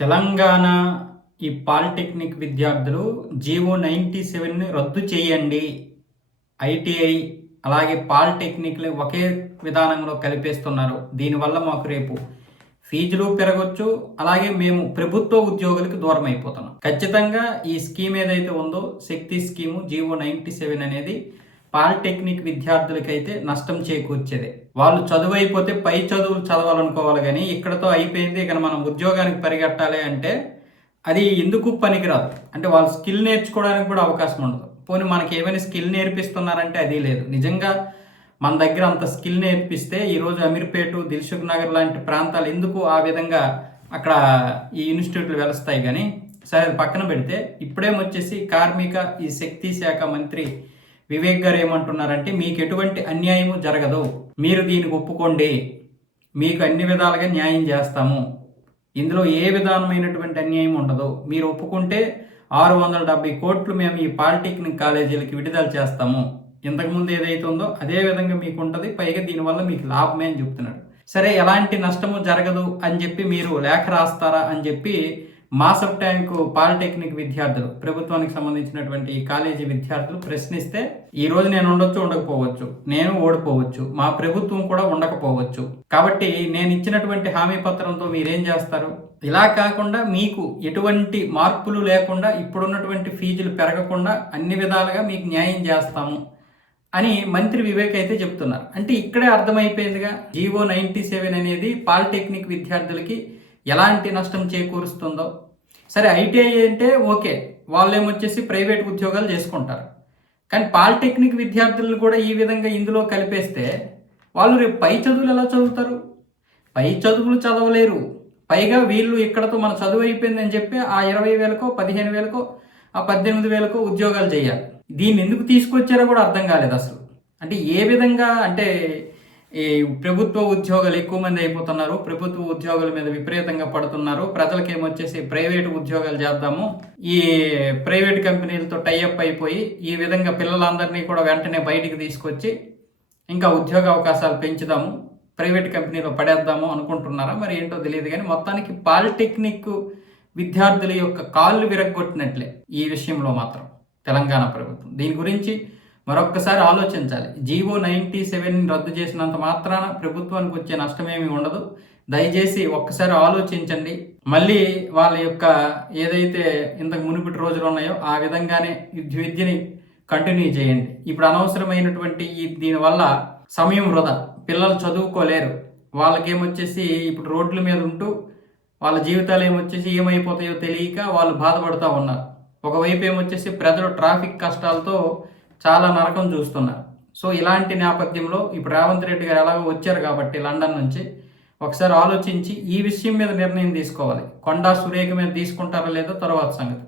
తెలంగాణ ఈ పాలిటెక్నిక్ విద్యార్థులు జీవో 97ని రద్దు చేయండి. ఐటీఐ అలాగే పాలిటెక్నిక్‌లు ఒకే విధానంలో కలిపేస్తున్నారు. దీనివల్ల మాకు రేపు ఫీజులు పెరగొచ్చు. అలాగే మేము ప్రభుత్వ ఉద్యోగులకు దూరం అయిపోతున్నాం. ఖచ్చితంగా ఈ స్కీమ్ ఏదైతే ఉందో శక్తి స్కీము జీవో 97 అనేది పాలిటెక్నిక్ విద్యార్థులకైతే నష్టం చేకూర్చేదే. వాళ్ళు చదువు అయిపోతే పై చదువులు చదవాలనుకోవాలి కానీ ఇక్కడతో అయిపోయింది, ఇక మనం ఉద్యోగానికి పరిగెట్టాలి అంటే అది ఎందుకు పనికిరాదు. అంటే వాళ్ళు స్కిల్ నేర్చుకోవడానికి కూడా అవకాశం ఉండదు. పోనీ మనకి ఏమైనా స్కిల్ నేర్పిస్తున్నారంటే అది లేదు. నిజంగా మన దగ్గర అంత స్కిల్ నేర్పిస్తే ఈరోజు అమీర్పేట, దిల్సుఖ్ నగర్ లాంటి ప్రాంతాలు ఎందుకు ఆ విధంగా అక్కడ ఈ ఇన్స్టిట్యూట్లు వెలుస్తాయి. కానీ సరే అది పక్కన పెడితే ఇప్పుడేమొచ్చేసి కార్మిక ఈ శక్తి శాఖ మంత్రి వివేక్ గారు ఏమంటున్నారంటే మీకు ఎటువంటి అన్యాయము జరగదు, మీరు దీనికి ఒప్పుకోండి, మీకు అన్ని విధాలుగా న్యాయం చేస్తాము, ఇందులో ఏ విధానమైనటువంటి అన్యాయం ఉండదు, మీరు ఒప్పుకుంటే 670 కోట్లు మేము ఈ పాలిటెక్నిక్ కాలేజీలకి విడుదల చేస్తాము, ఇంతకుముందు ఏదైతే ఉందో అదే విధంగా మీకు ఉంటుంది, పైగా దీనివల్ల మీకు లాభమే అని చెప్తున్నాడు. సరే ఎలాంటి నష్టము జరగదు అని చెప్పి మీరు లేఖ రాస్తారా అని చెప్పి మాసప్ ట్యాంకు పాలిటెక్నిక్ విద్యార్థులు, ప్రభుత్వానికి సంబంధించినటువంటి ఈ కాలేజీ విద్యార్థులు ప్రశ్నిస్తే ఈ రోజు నేను ఉండొచ్చు, ఉండకపోవచ్చు, నేను ఓడిపోవచ్చు, మా ప్రభుత్వం కూడా ఉండకపోవచ్చు, కాబట్టి నేను ఇచ్చినటువంటి హామీ పత్రంతో మీరేం చేస్తారు? ఇలా కాకుండా మీకు ఎటువంటి మార్పులు లేకుండా ఇప్పుడున్నటువంటి ఫీజులు పెరగకుండా అన్ని విధాలుగా మీకు న్యాయం చేస్తాము అని మంత్రి వివేక్ అయితే చెప్తున్నారు. అంటే ఇక్కడే అర్థమైపోయిందిగా జీవో 97 అనేది పాలిటెక్నిక్ విద్యార్థులకి ఎలాంటి నష్టం చేకూరుస్తుందో. సరే ఐటీఐ అంటే ఓకే, వాళ్ళేమొచ్చేసి ప్రైవేట్ ఉద్యోగాలు చేసుకుంటారు. కానీ పాలిటెక్నిక్ విద్యార్థులను కూడా ఈ విధంగా ఇందులో కలిపేస్తే వాళ్ళు రేపు పై చదువులు ఎలా చదువుతారు? పై చదువులు చదవలేరు. పైగా వీళ్ళు ఇక్కడతో మన చదువు అయిపోయిందని చెప్పి ఆ 20,000కో 15,000కో ఆ 18,000కో ఉద్యోగాలు చేయాలి. దీన్ని ఎందుకు తీసుకొచ్చారో కూడా అర్థం కాలేదు అసలు. అంటే ఏ విధంగా అంటే ఈ ప్రభుత్వ ఉద్యోగాలు ఎక్కువ మంది అయిపోతున్నారు, ప్రభుత్వ ఉద్యోగాల మీద విపరీతంగా పడుతున్నారు, ప్రజలకి ఏమొచ్చేసి ప్రైవేటు ఉద్యోగాలు చేద్దాము, ఈ ప్రైవేట్ కంపెనీలతో టైఅప్ అయిపోయి ఈ విధంగా పిల్లలందరినీ కూడా వెంటనే బయటికి తీసుకొచ్చి ఇంకా ఉద్యోగ అవకాశాలు పెంచుదాము, ప్రైవేట్ కంపెనీలో పడేద్దాము అనుకుంటున్నారా మరి ఏంటో తెలియదు. కానీ మొత్తానికి పాలిటెక్నిక్ విద్యార్థుల యొక్క కాళ్ళు విరగొట్టినట్లే ఈ విషయంలో మాత్రం తెలంగాణ ప్రభుత్వం. దీని గురించి మరొక్కసారి ఆలోచించాలి. జీవో 97 రద్దు చేసినంత మాత్రాన ప్రభుత్వానికి వచ్చే నష్టమేమీ ఉండదు. దయచేసి ఒక్కసారి ఆలోచించండి. మళ్ళీ వాళ్ళ యొక్క ఏదైతే ఇంతకు మునుపటి రోజులు ఉన్నాయో ఆ విధంగానే విద్యని కంటిన్యూ చేయండి. ఇప్పుడు అనవసరమైనటువంటి దీనివల్ల సమయం వృధా, పిల్లలు చదువుకోలేరు, వాళ్ళకేమొచ్చేసి ఇప్పుడు రోడ్ల మీద ఉంటూ వాళ్ళ జీవితాలు ఏమొచ్చేసి ఏమైపోతాయో తెలియక వాళ్ళు బాధపడుతూ ఉన్నారు. ఒకవైపు ఏమొచ్చేసి ప్రజలు ట్రాఫిక్ కష్టాలతో చాలా నరకం చూస్తున్నారు. సో ఇలాంటి నేపథ్యంలో ఇప్పుడు రేవంత్ రెడ్డి గారు ఎలాగో వచ్చారు కాబట్టి లండన్ నుంచి ఒకసారి ఆలోచించి ఈ విషయం మీద నిర్ణయం తీసుకోవాలి. కొండా సురేఖ మీద తీసుకుంటారా లేదో తర్వాత సంగతి.